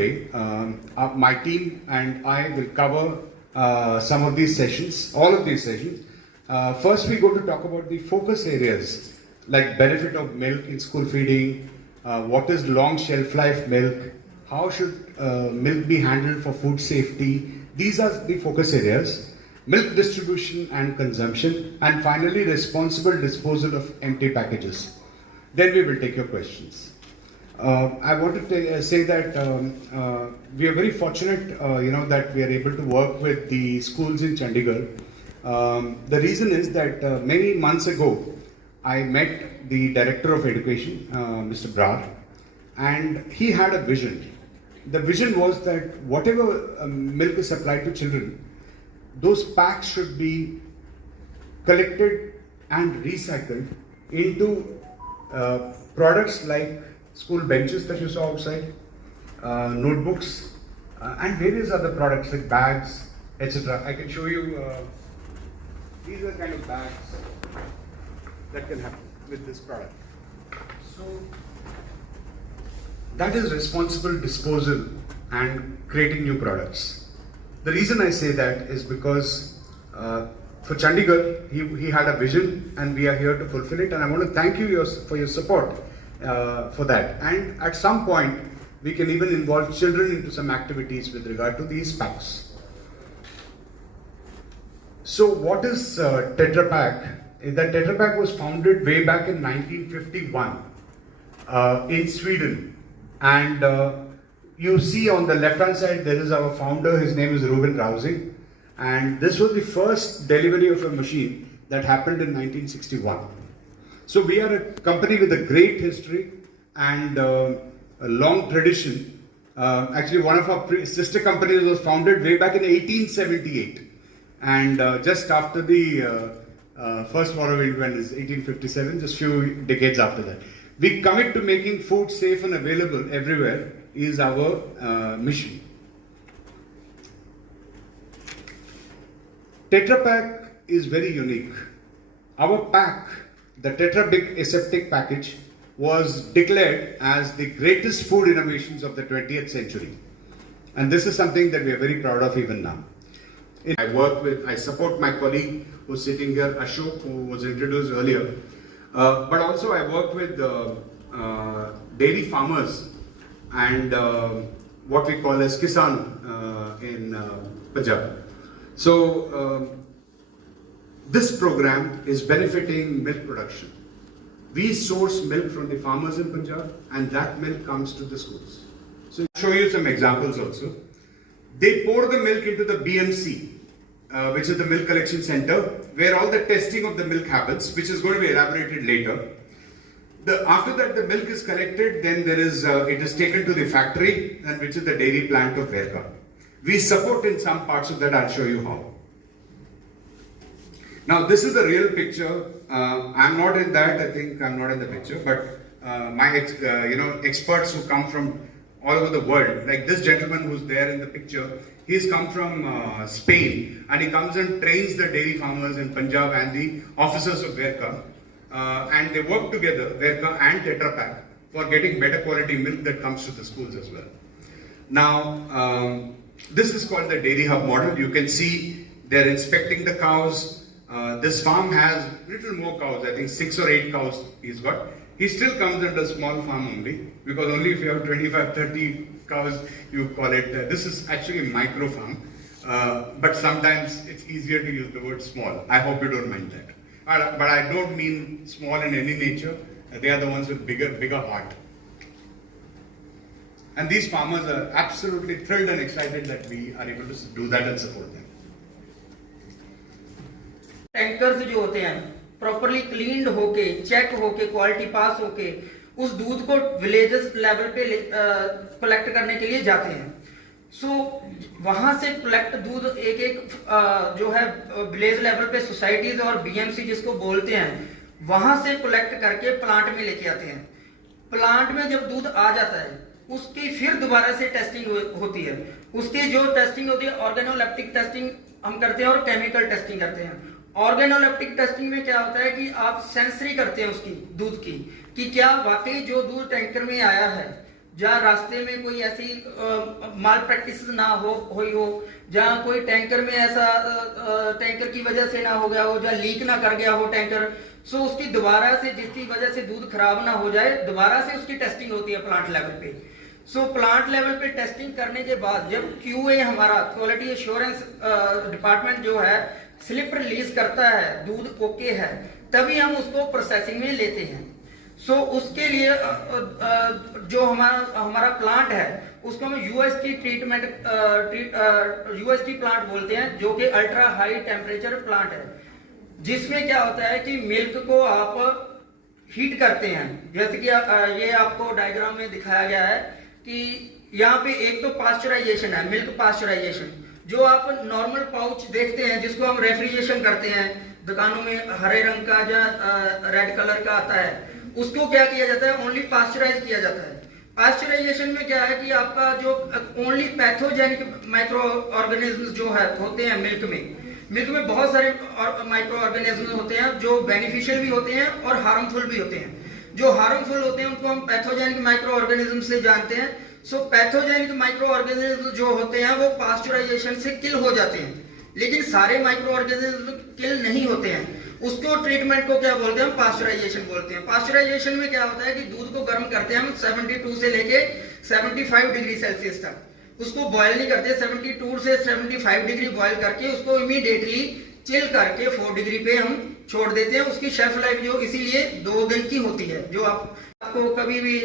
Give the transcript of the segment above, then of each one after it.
today. My team and I will cover some of these sessions, all of these sessions. First, we go to talk about the focus areas like benefit of milk in school feeding, what is long shelf life milk, how should milk be handled for food safety. These are the focus areas. Milk distribution and consumption, and finally responsible disposal of empty packages. Then we will take your questions. I want to say that we are very fortunate, that we are able to work with the schools in Chandigarh. The reason is that many months ago, I met the Director of Education, Mr. Brar, and he had a vision. The vision was that whatever milk is supplied to children, those packs should be collected and recycled into products like school benches that you saw outside, notebooks, and various other products like bags, etc. I can show you, these are kind of bags that can happen with this product. So that is responsible disposal and creating new products. The reason I say that is because for Chandigarh, he had a vision and we are here to fulfill it, and I want to thank you for your support for that. And at some point, we can even involve children into some activities with regard to these packs. So what is Tetra Pak? The Tetra Pak was founded way back in 1951 in Sweden, and you see on the left hand side there is our founder. His name is Ruben Rousing, and this was the first delivery of a machine that happened in 1961. So we are a company with a great history and a long tradition. Actually, one of our sister companies was founded way back in 1878, and just after the First War of Independence, 1857, just few decades after that. We commit to making food safe and available everywhere is our mission. Tetra Pak is very unique. Our pack, the Tetra Big Aseptic package, was declared as the greatest food innovations of the 20th century. And this is something that we are very proud of even now. I support my colleague who's sitting here, Ashok, who was introduced earlier. But also I work with dairy farmers and what we call as Kisan in Punjab. So this program is benefiting milk production. We source milk from the farmers in Punjab, and that milk comes to the schools. So I'll show you some examples also. They pour the milk into the BMC, which is the milk collection center, where all the testing of the milk happens, which is going to be elaborated later. After that, the milk is collected, then it is taken to the factory, and which is the dairy plant of Verka. We support in some parts of that. I'll show you how. Now, this is the real picture. I'm not in that. I think I'm not in the picture, but my experts who come from all over the world, like this gentleman who's there in the picture, he's come from Spain, and he comes and trains the dairy farmers in Punjab and the officers of Verka. And they work together, Verka and Tetra Pak, for getting better quality milk that comes to the schools as well. Now, this is called the Dairy Hub model. You can see they're inspecting the cows. This farm has little more cows, I think 6 or 8 cows he's got. He still comes under a small farm only, because only if you have 25, 30 cows, you call it, this is actually a micro farm. But sometimes it's easier to use the word small. I hope you don't mind that. But I don't mean small in any nature. They are the ones with bigger heart. And these farmers are absolutely thrilled and excited that we are able to do that and support them. Tankers जो होते हैं properly cleaned होके, check होके, quality पास होके उस दूध को villages level पे कलेक्ट करने के लिए जाते हैं. सो वहां से कलेक्ट दूध एक जो है विलेज लेवल पे सोसाइटीज और बीएमसी जिसको बोलते हैं, वहां से कलेक्ट करके प्लांट में लेके आते हैं. प्लांट में जब दूध आ जाता है उसकी फिर दोबारा से टेस्टिंग होती है. उसकी जो टेस्टिंग होती है ऑर्गेनोलेप्टिक टेस्टिंग हम करते हैं और केमिकल टेस्टिंग करते हैं. ऑर्गेनोलेप्टिक टेस्टिंग में क्या होता है कि आप सेंसरी करते हैं उसकी दूध की कि क्या वाकई जो दूध टैंकर में आया है जहाँ रास्ते में कोई ऐसी माल प्रैक्टिस ना हुई हो, जहाँ कोई टैंकर में ऐसा टैंकर की वजह से ना हो गया हो, जहाँ लीक ना कर गया हो टैंकर, सो उसकी दोबारा से, जिसकी वजह से दूध खराब ना हो जाए, दोबारा से उसकी टेस्टिंग होती है प्लांट लेवल पे। सो प्लांट लेवल पे टेस्टिंग करने के बाद जब QA हमारा क्वालिटी एश्योरेंस डिपार्टमेंट जो है स्लिप रिलीज करता है, दूध ओके है, तभी हम उसको प्रोसेसिंग में लेते हैं। सो उसके लिए जो हमारा प्लांट है उसको हम UST ट्रीटमेंट UST प्लांट बोलते हैं, जो कि अल्ट्रा हाई टेम्परेचर प्लांट है, जिसमें क्या होता है कि मिल्क को आप हीट करते हैं। जैसे कि ये आपको डायग्राम में दिखाया गया है कि यहाँ पे एक तो पास्चराइजेशन है, मिल्क पास्चराइजेशन, जो आप नॉर्मल पाउच देखते हैं जिसको हम रेफ्रिजरेशन करते हैं दुकानों में, हरे रंग का या रेड कलर का आता है, उसको क्या किया जाता है, ओनली पास्चराइज किया जाता है। पास्चराइजेशन में क्या है कि आपका जो ओनली पैथोजेनिक माइक्रो ऑर्गेनिज्म जो है होते हैं मिल्क में बहुत सारे माइक्रो ऑर्गेनिज्म होते हैं जो बेनिफिशियल भी होते हैं और हार्मफुल भी होते हैं। जो हार्मफुल होते हैं उनको हम पैथोजेनिक माइक्रो ऑर्गेनिज्म से जानते हैं। सो पैथोजेनिक माइक्रो ऑर्गेनिज्म जो होते हैं वो पास्चराइजेशन से किल हो जाते हैं, लेकिन सारे माइक्रो ऑर्गेनिज्म किल नहीं होते हैं। उसको ट्रीटमेंट को क्या बोलते हैं, पास्चराइजेशन बोलते हैं। पास्चराइजेशन में क्या होता है कि दूध को गर्म करते हैं हम 72 से लेके 75 डिग्री सेल्सियस तक, उसको बॉयल नहीं करते, 72 से 75 डिग्री बॉयल करके उसको इमीडिएटली चिल करके 4 डिग्री पे हम छोड़ देते हैं। उसकी शेल्फ लाइफ जो इसीलिए 2 दिन की होती है। जो आपको कभी भी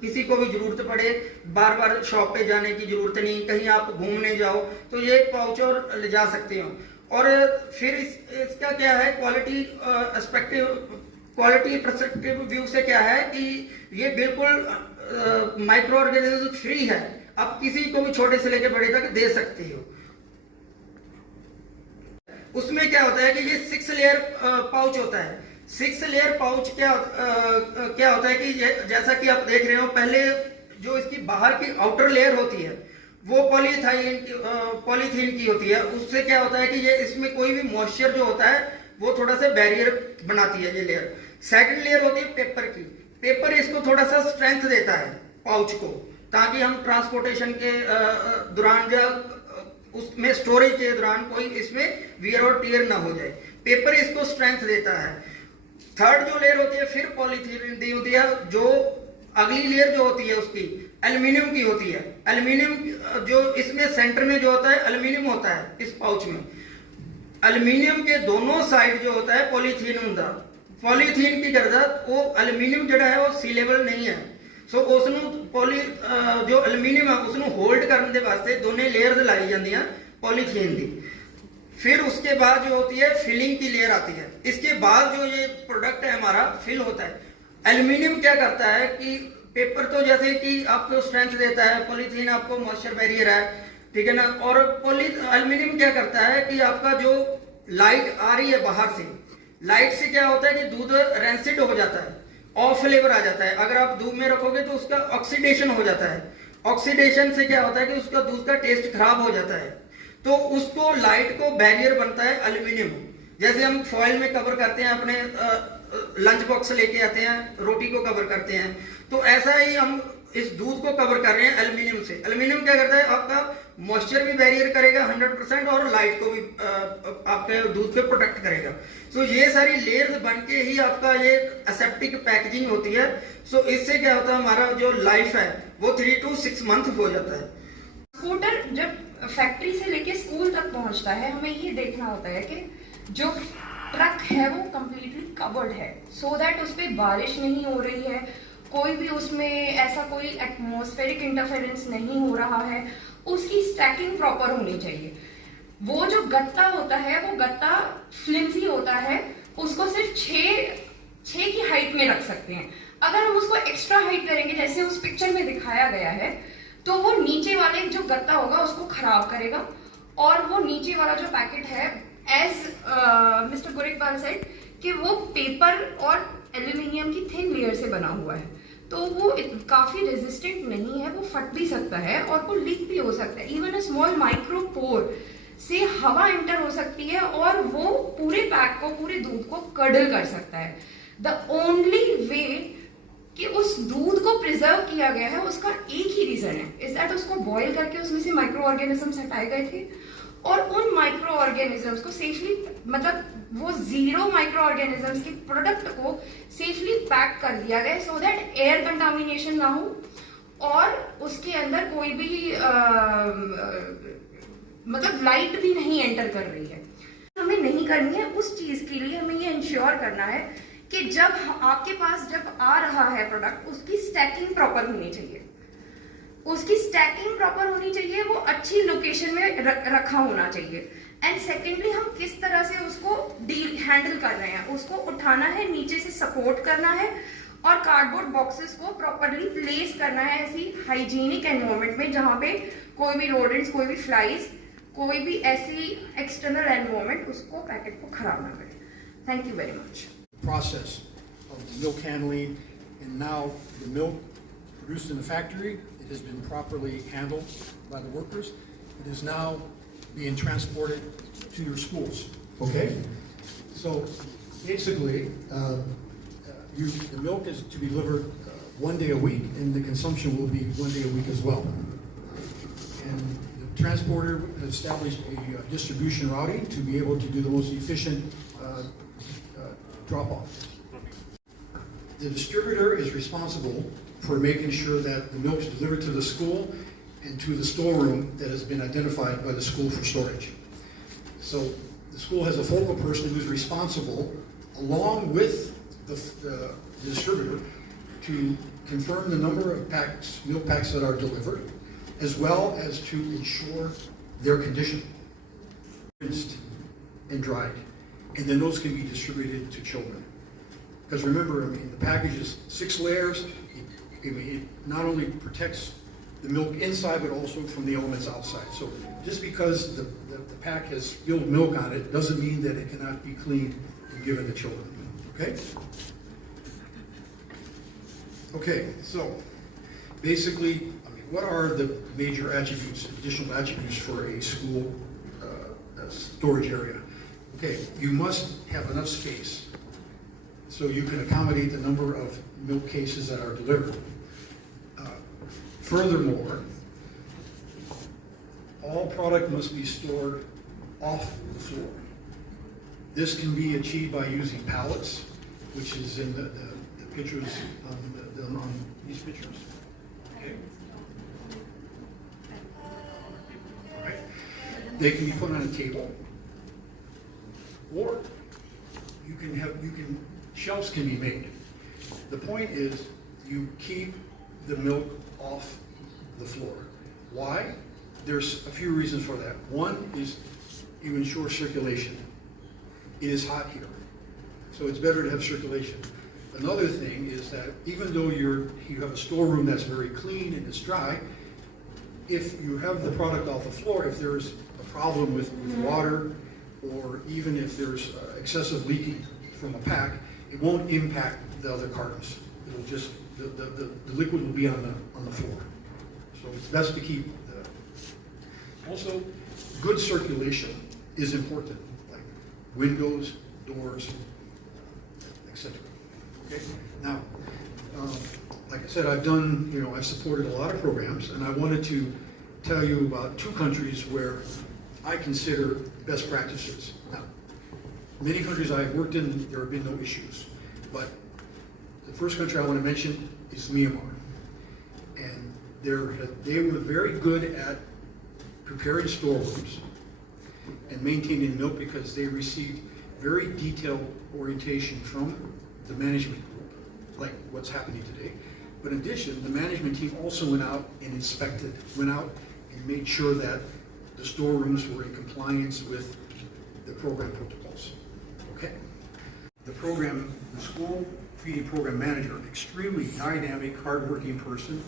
किसी को भी जरूरत पड़े, बार बार शॉप पे जाने की जरूरत नहीं, कहीं आप घूमने जाओ तो ये पाउच और ले जा सकते हो। और फिर इसका क्या है, क्वालिटी पर्सपेक्टिव व्यू से क्या है कि ये बिल्कुल माइक्रो ऑर्गेनिज्म फ्री है, आप किसी को भी छोटे से लेकर बड़े तक दे सकते हो। उसमें क्या होता है कि ये 6 लेयर पाउच होता है। 6 लेयर पाउच क्या होता है कि जैसा कि आप देख रहे हो, पहले जो इसकी बाहर की आउटर लेयर होती है वो पॉलीथीन की होती है। उससे क्या होता है कि ये इसमें कोई भी मॉइस्चर जो होता है वो थोड़ा सा बैरियर बनाती है ये लेयर। सेकंड लेयर होती है पेपर की। पेपर इसको थोड़ा सा स्ट्रेंथ देता है पाउच को, ताकि हम ट्रांसपोर्टेशन के दौरान या उसमें स्टोरेज के दौरान कोई इसमें वियर और टियर ना हो जाए। पेपर इसको स्ट्रेंथ देता है। थर्ड जो लेयर होती है फिर पॉलीथीन दी होती है। जो अगली लेयर जो होती है उसकी एल्यूमिनियम की होती है। एल्यूमिनियम जो इसमें सेंटर में जो होता है एल्यूमिनियम होता है इस पाउच में। एल्यूमिनियम के दोनों साइड जो होता है पॉलीथीन होता। पॉलीथीन की करदा वो एल्यूमिनियम जड़ा है वो सी लेवल नहीं है। सो उसनु जो एल्यूमिनियम है उसनु होल्ड करने के वास्ते दोनों लेयर्स लाई जांदियां पॉलीथीन दी। फिर उसके बाद जो होती है फिलिंग की लेयर आती है। इसके बाद जो ये प्रोडक्ट है हमारा फिल होता है। एल्यूमिनियम क्या करता है कि पेपर तो जैसे कि आपको स्ट्रेंथ देता है, पॉलीथीन आपको मॉइस्चर बैरियर है, ठीक है ना। और एल्यूमिनियम क्या करता है कि आपका जो लाइट आ रही है बाहर से, लाइट से क्या होता है कि दूध रेंसिड हो जाता है, ऑफ फ्लेवर आ जाता है। अगर आप दूध में रखोगे तो उसका ऑक्सीडेशन हो जाता है। ऑक्सीडेशन से क्या होता है कि उसका दूध का टेस्ट खराब हो जाता है। तो उसको लाइट को बैरियर बनता है एल्यूमिनियम। जैसे हम फॉइल में कवर करते हैं, अपने लंच बॉक्स लेके आते हैं, रोटी को कवर करते हैं, तो ऐसा ही हम इस दूध को कवर कर रहे हैं एल्यूमिनियम से। एल्यूमिनियम क्या करता है, आपका मॉइस्चर भी बैरियर करेगा 100% और लाइट को भी आपके दूध पे प्रोटेक्ट करेगा। सो ये सारी लेयर्स बन के ही आपका ये एसेप्टिक पैकेजिंग होती है। सो इससे क्या होता है, हमारा जो लाइफ है वो 3 to 6 मंथ हो जाता है। स्कूटर जब फैक्ट्री से लेके स्कूल तक पहुंचता है, हमें ये देखना होता है कि जो ट्रक है वो कंप्लीटली कवर्ड है, सो दैट उस पर बारिश नहीं हो रही है, कोई भी उसमें ऐसा कोई एटमॉस्फेरिक इंटरफेरेंस नहीं हो रहा है, उसकी स्टैकिंग प्रॉपर होनी चाहिए। वो जो गत्ता होता है वो गत्ता फ्लिम्सी होता है, उसको सिर्फ 6 की हाइट में रख सकते हैं। अगर हम उसको एक्स्ट्रा हाइट करेंगे जैसे उस पिक्चर में दिखाया गया है, तो वो नीचे वाले जो गत्ता होगा उसको खराब करेगा। और वो नीचे वाला जो पैकेट है, एज मिस्टर गोरेकपाल सेड कि वो पेपर और एल्यूमिनियम की थिन लेयर से बना हुआ है, तो वो काफी रेजिस्टेंट नहीं है, वो फट भी सकता है और वो लीक भी हो सकता है। इवन अ स्मॉल माइक्रोपोर से हवा एंटर हो सकती है और वो पूरे पैक को, पूरे दूध को कडल कर सकता है। द ओनली वे कि उस दूध को प्रिजर्व किया गया है, उसका एक ही रीजन है, इज दैट उसको बॉईल करके उसमें से माइक्रो ऑर्गेनिजम्स हटाए गए थे और उन माइक्रो ऑर्गेनिजम्स को सेफली, मतलब वो 0 माइक्रो ऑर्गेनिजम्स के प्रोडक्ट को सेफली पैक कर दिया गया सो दैट एयर कंटामिनेशन ना हो और उसके अंदर कोई भी मतलब लाइट भी नहीं एंटर कर रही है। हमें नहीं करनी है, उस चीज के लिए हमें ये इंश्योर करना है कि जब आपके पास जब आ रहा है प्रोडक्ट, उसकी स्टैकिंग प्रॉपर होनी चाहिए, उसकी स्टैकिंग प्रॉपर होनी चाहिए, वो अच्छी लोकेशन में रखा होना चाहिए। एंड सेकेंडली, हम किस तरह से उसको डील हैंडल कर रहे हैं, उसको उठाना है, नीचे से सपोर्ट करना है और कार्डबोर्ड बॉक्सेस को प्रॉपरली प्लेस करना है ऐसी हाइजीनिक एनवायरनमेंट में जहां पे कोई भी रोडेंट्स, कोई भी फ्लाइज, कोई भी ऐसी एक्सटर्नल एनवायरनमेंट उसको पैकेट को खराब ना करे। Thank you very much. Process of milk handling, and now the milk produced in the factory, it has been properly handled by the workers. It is now being transported to your schools. Okay? So basically, the milk is to be delivered 1 day a week, and the consumption will be 1 day a week as well. And the transporter has established a distribution routing to be able to do the most efficient drop-off. The distributor is responsible for making sure that the milk is delivered to the school and to the storeroom that has been identified by the school for storage. So the school has a focal person who's responsible, along with the distributor, to confirm the number of packs, milk packs that are delivered, as well as to ensure their condition, rinsed and dried. And then those can be distributed to children. Because remember, I mean, the package is 6 layers. It not only protects the milk inside, but also from the elements outside. So just because the pack has spilled milk on it doesn't mean that it cannot be cleaned and given to children. Okay? Okay, so basically, I mean, what are the major attributes, additional attributes for a school storage area? Okay, you must have enough space so you can accommodate the number of milk cases that are delivered. Furthermore, all product must be stored off the floor. This can be achieved by using pallets, which is in the pictures on these pictures. Okay. All right. They can be put on a table. Or shelves can be made. The point is you keep the milk off the floor. Why? There's a few reasons for that. One is you ensure circulation. It is hot here, so it's better to have circulation. Another thing is that even though you have a storeroom that's very clean and it's dry, if you have the product off the floor, if there's a problem with water, or even if there's excessive leaking from a pack, it won't impact the other cartons. It'll just, the liquid will be on the floor. So it's best to keep also, good circulation is important, like windows, doors, etc. Okay? Now, like I said, I've supported a lot of programs, and I wanted to tell you about 2 countries where I consider best practices. Now, many countries I've worked in, there have been no issues. But the first country I want to mention is Myanmar. And they were very good at preparing storerooms and maintaining milk because they received very detailed orientation from the management group, like what's happening today. But in addition, the management team also went out and made sure that the storerooms were in compliance with the program protocols. Okay? The school feeding program manager, extremely dynamic, hardworking person.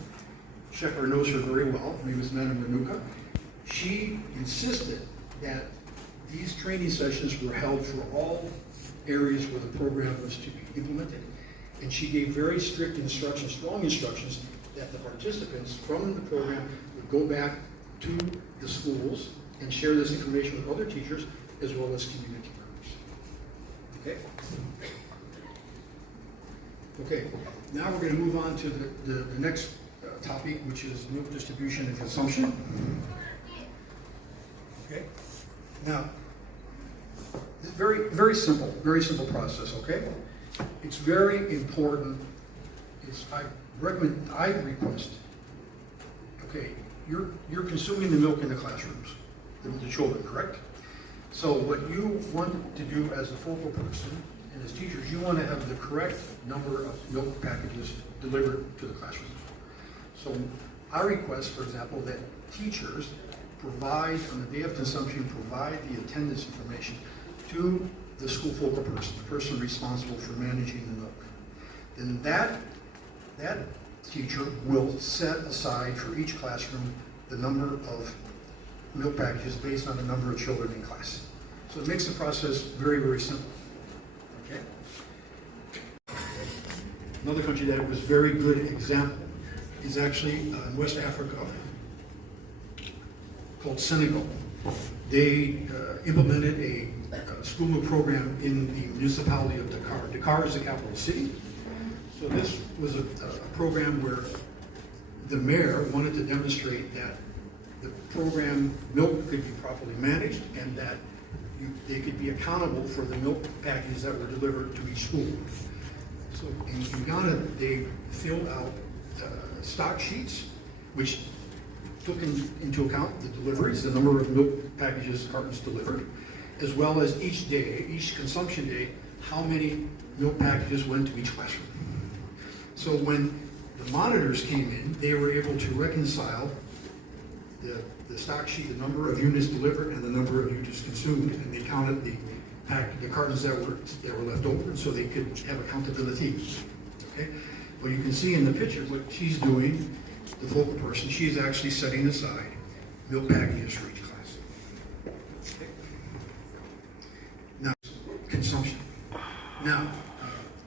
Shepherd knows her very well. Her name is Madam Renuka. She insisted that these training sessions were held for all areas where the program was to be implemented. And she gave very strict instructions, strong instructions, that the participants from the program would go back to the schools and share this information with other teachers as well as community members. Okay? Okay, now we're going to move on to the next topic, which is milk distribution and consumption. Okay, now, it's very simple process, okay? It's very important, I request, okay, you're consuming the milk in the classrooms, the children, correct? So what you want to do as a focal person and as teachers, you want to have the correct number of milk packages delivered to the classrooms. So I request, for example, that teachers provide, on the day of consumption, provide the attendance information to the school focal person, the person responsible for managing the milk. Then that teacher will set aside for each classroom the number of milk packages based on the number of children in class. So it makes the process very simple. Okay? Another country that was very good example is actually in West Africa, called Senegal. They implemented a school milk program in the municipality of Dakar. Dakar is the capital city. So this was a program where the mayor wanted to demonstrate that the program milk could be properly managed and that they could be accountable for the milk packages that were delivered to each school. So in Ghana, they filled out stock sheets, which took into account the deliveries, the number of milk packages, cartons delivered, as well as each day, each consumption day, how many milk packages went to each classroom. So when the monitors came in, they were able to reconcile the stock sheet, the number of units delivered and the number of units consumed, and they counted the cartons that were left over, so they could have accountability. Okay? Well, you can see in the picture what she's doing, the focal person. She is actually setting aside milk packages for each class. Okay? Now, consumption. Now,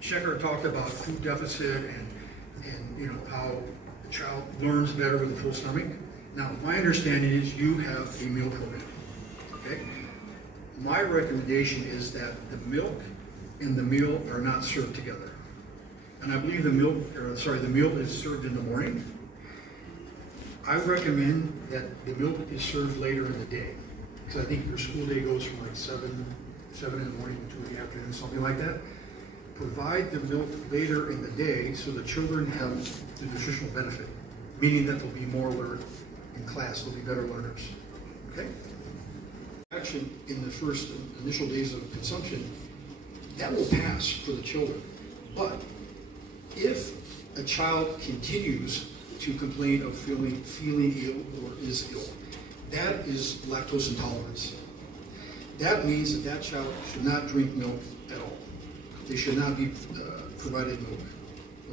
Shekhar talked about food deficit and how the child learns better with a full stomach. Now, my understanding is you have a meal program. Okay? My recommendation is that the milk and the meal are not served together. And I believe the meal is served in the morning. I recommend that the milk is served later in the day. Because I think your school day goes from like 7 in the morning to 2 in the afternoon, something like that. Provide the milk later in the day so the children have the nutritional benefit, meaning that they'll be more alert in class, they'll be better learners. Okay? Action in the first initial days of consumption, that will pass for the children. But if a child continues to complain of feeling ill or is ill, that is lactose intolerance. That means that child should not drink milk at all. They should not be provided milk.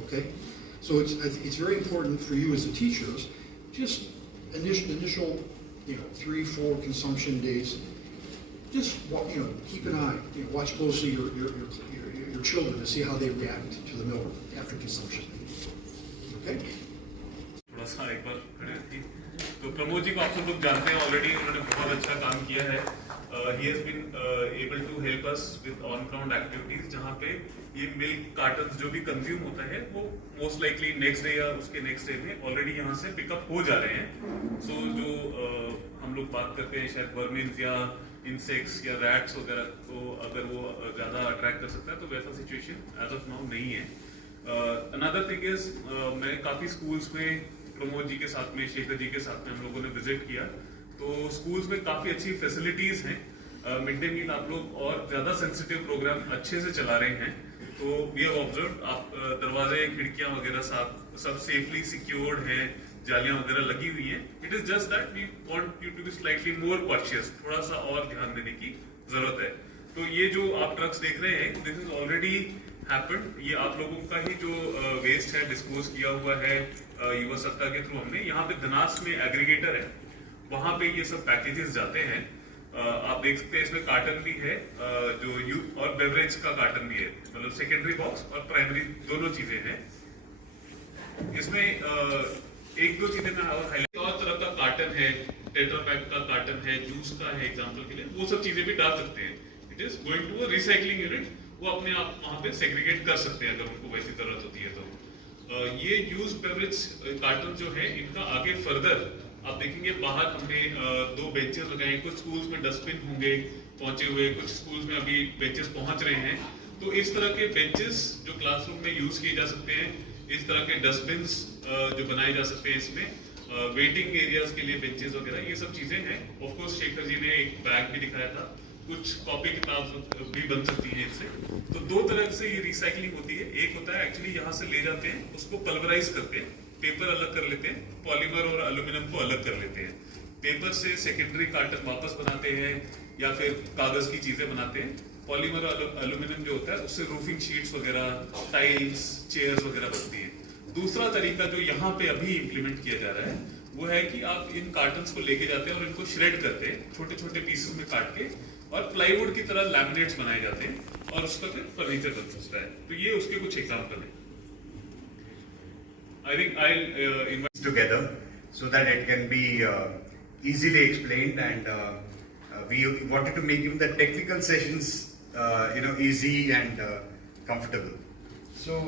Okay? So it's very important for you as the teachers, just initial 3-4 consumption days, just keep an eye, watch closely your children to see how they react to the milk after consumption. Okay? थोड़ा सा एक बार खड़े थी तो प्रमोद जी को आप सब लोग जानते हैं ऑलरेडी, उन्होंने बहुत अच्छा काम किया है. He has been able to help us with on ground activities जहाँ पे ये मिल्क कार्टन्स जो भी कंज्यूम होता है वो मोस्ट लाइकली नेक्स्ट डे या उसके नेक्स्ट डे में ऑलरेडी यहाँ से पिकअप हो जा रहे हैं. सो जो हम लोग बात करते हैं शायद वर्मिन्स या इंसेक्ट्स या रैट्स वगैरह, तो अगर वो ज्यादा अट्रैक्ट कर सकता है तो वैसा सिचुएशन एज ऑफ नाउ नहीं है. अनदर थिंग इज, मैं काफी स्कूल्स में प्रमोद जी के साथ में, शेखर जी के साथ में हम लोगों ने विजिट किया, तो स्कूल्स में काफी अच्छी फैसिलिटीज हैं. मिड डे मील आप लोग और ज्यादा सेंसिटिव प्रोग्राम अच्छे से चला रहे हैं. तो वी हैव ऑब्जर्व्ड, आप दरवाजे खिड़कियां वगैरह सब सेफली सिक्योर्ड हैं, जालियां वगैरह लगी हुई हैं. It is just that we want you to be slightly more cautious, थोड़ा सा और ध्यान देने की जरूरत है. तो ये जो आप ट्रक्स देख रहे हैं, दिस इज ऑलरेडी हैपेंड. ये आप लोगों का ही जो वेस्ट है डिस्पोज किया हुआ है युवा सत्ता के थ्रू. हमने यहाँ पे धनास में एग्रीगेटर है, वहां पे ये सब पैकेजेस जाते हैं. आप देख सकते हैं इसमें कार्टन भी है, जो यूथ और बेवरेज का कार्टन भी है, मतलब सेकेंडरी बॉक्स और प्राइमरी दोनों चीजें हैं. इसमें एक दो चीजें मैं हाईलाइट, और तरह का कार्टन है, टेट्रा पैक का कार्टन है, जूस का है एग्जांपल के लिए, वो सब चीजें भी डाल सकते हैं. It is going to a recycling unit वो अपने आप वहाँ पे सेग्रीगेट कर सकते हैं अगर उनको वैसी जरूरत होती है तो। ये यूज बेवरेज कार्टन जो है इनका आगे फर्दर आप देखेंगे बाहर हमने 2 बेंचेस लगाए, कुछ स्कूल्स में डस्टबिन होंगे पहुंचे हुए, कुछ स्कूल्स में अभी बेंचेस पहुंच रहे हैं। तो इस तरह के बेंचेस जो क्लासरूम में यूज किए जा सकते हैं, इस तरह के डस्टबिन जो बनाए जा सकते हैं इसमें, वेटिंग एरियाज के लिए बेंचेस वगैरह, ये सब चीजें हैं। ऑफ कोर्स शेखर जी ने एक बैग भी दिखाया था, कुछ कॉपी किताब भी बन सकती है इससे। तो 2 तरह से ये रिसाइकलिंग होती है। एक होता है एक्चुअली यहाँ से ले जाते हैं, उसको पल्वराइज करते हैं, पेपर अलग कर लेते हैं, पॉलीमर और एल्यूमिनियम को अलग कर लेते हैं, पेपर से सेकेंडरी कार्टन वापस बनाते हैं या फिर कागज की चीजें बनाते हैं। पॉलीमर और एल्यूमिनियम जो होता है उससे रूफिंग शीट्स वगैरह, टाइल्स, चेयर्स वगैरह बनती है। दूसरा तरीका जो यहाँ पे अभी इम्प्लीमेंट किया जा रहा है वो है कि आप इन कार्टन्स को लेके जाते हैं और इनको श्रेड करते हैं, छोटे छोटे पीसेस में काट के, और प्लाईवुड की तरह लैमिनेट्स बनाए जाते हैं और उसका फिर फर्नीचर बन सकता है। तो ये उसके कुछ एग्जांपल हैं। I think I'll invite together so that it can be easily explained, and we wanted to make even the technical sessions easy and comfortable. So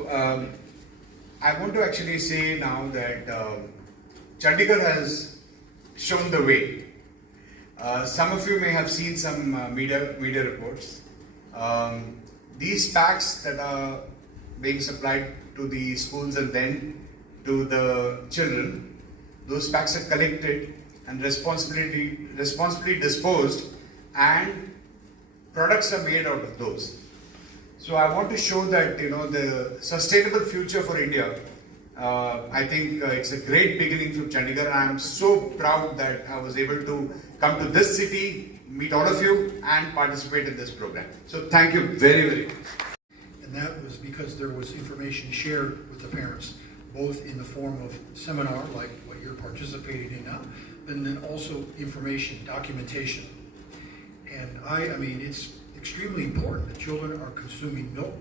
I want to actually say now that Chandigarh has shown the way. Some of you may have seen some media reports. These packs that are being supplied to the schools and then to the children, those packs are collected and responsibly disposed, and products are made out of those. So I want to show that the sustainable future for India. I think it's a great beginning from Chandigarh. I am so proud that I was able to come to this city, meet all of you, and participate in this program. So thank you very, very much. And that was because there was information shared with the parents, both in the form of seminar, like what you're participating in now, and then also information, documentation. And I mean, it's extremely important that children are consuming milk.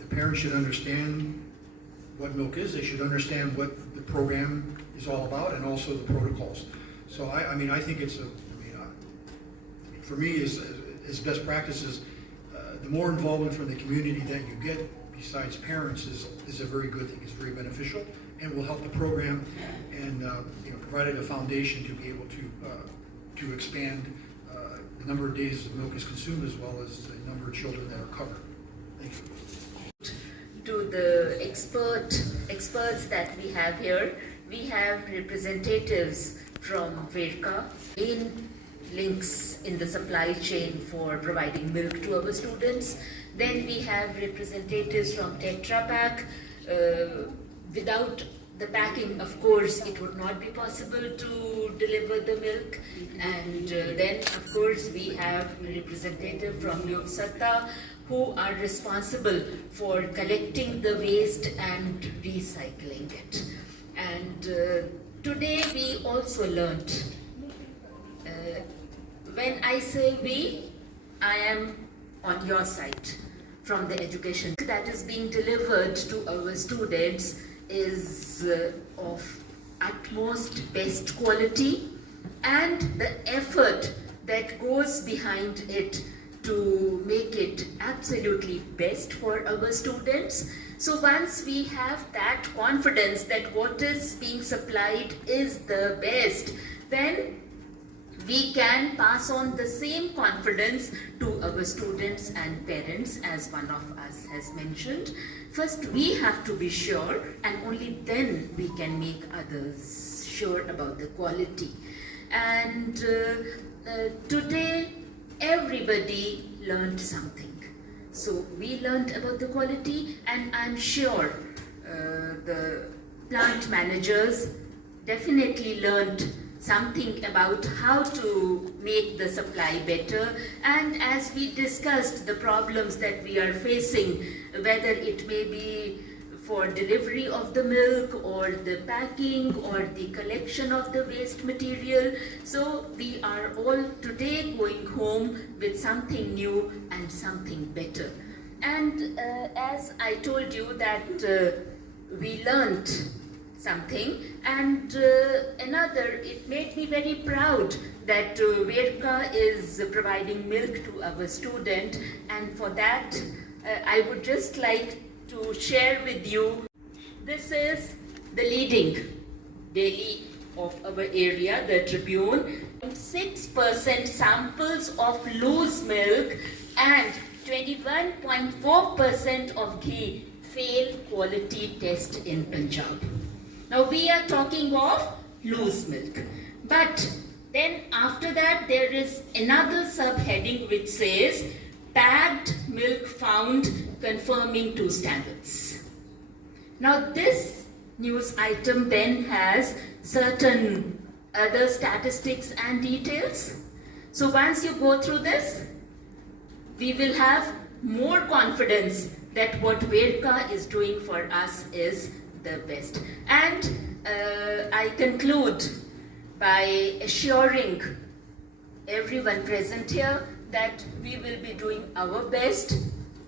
The parents should understand what milk is. They should understand what the program is all about, and also the protocols. So I mean, I think it's for me, as best practices, the more involvement from the community that you get, besides parents, is a very good thing. It's very beneficial and will help the program, and provided a foundation to be able to expand the number of days the milk is consumed, as well as the number of children that are covered. Thank you. To the experts that we have here, we have representatives from Verka, in links in the supply chain for providing milk to our students. Then we have representatives from Tetra Pak. Without the packing, of course, it would not be possible to deliver the milk. And then, of course, we have a representative from Yogsatta, who are responsible for collecting the waste and recycling it. And today we also learnt, when I say we, I am on your side. From the education that is being delivered to our students is of utmost best quality, and the effort that goes behind it to make it absolutely best for our students. So once we have that confidence that what is being supplied is the best, then we can pass on the same confidence to our students and parents, as one of us has mentioned. First, we have to be sure, and only then we can make others sure about the quality. And today, everybody learned something. So we learned about the quality, and I'm sure the plant managers definitely learned something about how to make the supply better. And as we discussed the problems that we are facing, whether it may be for delivery of the milk or the packing or the collection of the waste material, so we are all today going home with something new and something better. And as I told you that we learnt something, and another, it made me very proud that Verka is providing milk to our student, and for that I would just like to share with you. This is the leading daily of our area, the Tribune. 6% samples of loose milk and 21.4% of ghee fail quality test in Punjab. Now we are talking of loose milk, but then after that there is another subheading which says packed milk found confirming two standards. Now this news item then has certain other statistics and details. So once you go through this, we will have more confidence that what Verka is doing for us is the best. And I conclude by assuring everyone present here that we will be doing our best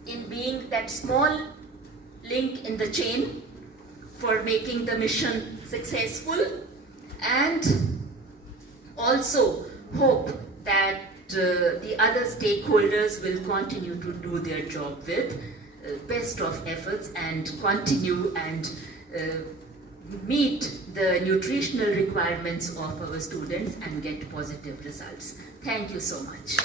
in being that small link in the chain for making the mission successful, and also hope that the other stakeholders will continue to do their job with best of efforts and continue and meet the nutritional requirements of our students and get positive results. Thank you so much.